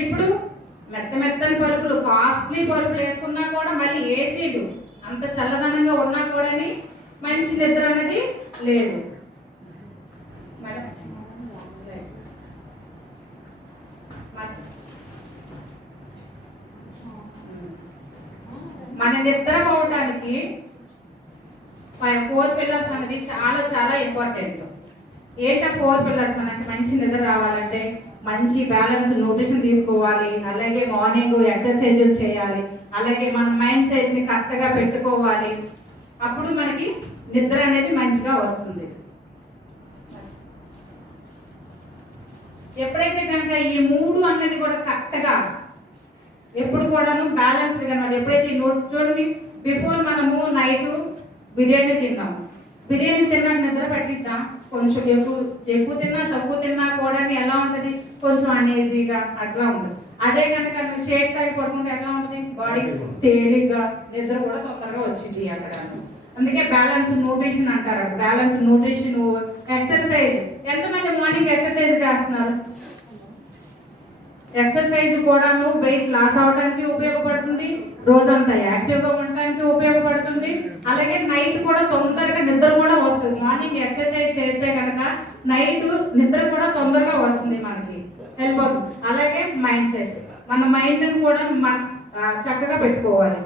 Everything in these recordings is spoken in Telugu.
ఇప్పుడు మెత్తని పరుపులు, కాస్ట్లీ పరుపులు వేసుకున్నా కూడా మళ్ళీ ఏసీలు అంత చల్లదనంగా ఉన్నా కూడా మంచి నిద్ర అనేది లేదు. మన నిద్ర పోవటానికి 4 పిల్లర్స్ అనేది చాలా చాలా ఇంపార్టెంట్. ఏంటో 4 పిల్లర్స్ మనకి మంచి నిద్ర రావాలంటే మంచి బ్యాలెన్స్ న్యూట్రిషన్ తీసుకోవాలి, అలాగే మార్నింగ్ ఎక్సర్సైజులు చేయాలి, అలాగే మన మైండ్ సెట్ ని కరెక్ట్గా పెట్టుకోవాలి. అప్పుడు మనకి నిద్ర అనేది మంచిగా వస్తుంది. ఎప్పుడైతే కనుక ఈ 3 అన్నది కూడా కరెక్ట్గా ఎప్పుడు కూడాను బ్యాలెన్స్డ్ గా ఎప్పుడైతే చూడండి, బిఫోర్ మనము నైట్ బిర్యానీ తిన్నాము, బిర్యానీ తిన్నాక నిద్ర పట్టిద్దాం. కొంచెం ఎక్కువ తిన్నా తక్కువ తిన్నా కూడా ఎలా ఉంటది, కొంచెం అనేజీగా అట్లా ఉంటుంది. అదే కనుక నువ్వు షేక్ తాగి పడుకుంటే ఎట్లా ఉంటుంది, బాడీ తేలిగ్గా, నిద్ర కూడా తొందరగా వచ్చింది అక్కడ. అందుకే బ్యాలెన్స్ న్యూట్రిషన్ అంటారు. Balance nutrition, exercise. ఎంతమంది మార్నింగ్ ఎక్సర్సైజ్ చేస్తున్నారు? ఎక్సర్సైజ్ కూడాను వెయిట్ లాస్ అవడానికి ఉపయోగపడుతుంది, రోజంతా యాక్టివ్గా ఉండడానికి ఉపయోగపడుతుంది. అలాగే నైట్ కూడా తొందరగా నిద్ర కూడా వస్తుంది. మార్నింగ్ ఎక్సర్సైజ్ చేస్తే కనుక నైట్ నిద్ర కూడా తొందరగా వస్తుంది, మనకి హెల్ప్ అవుతుంది. అలాగే మైండ్ సెట్, మన మైండ్ కూడా చక్కగా పెట్టుకోవాలి.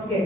ఓకే.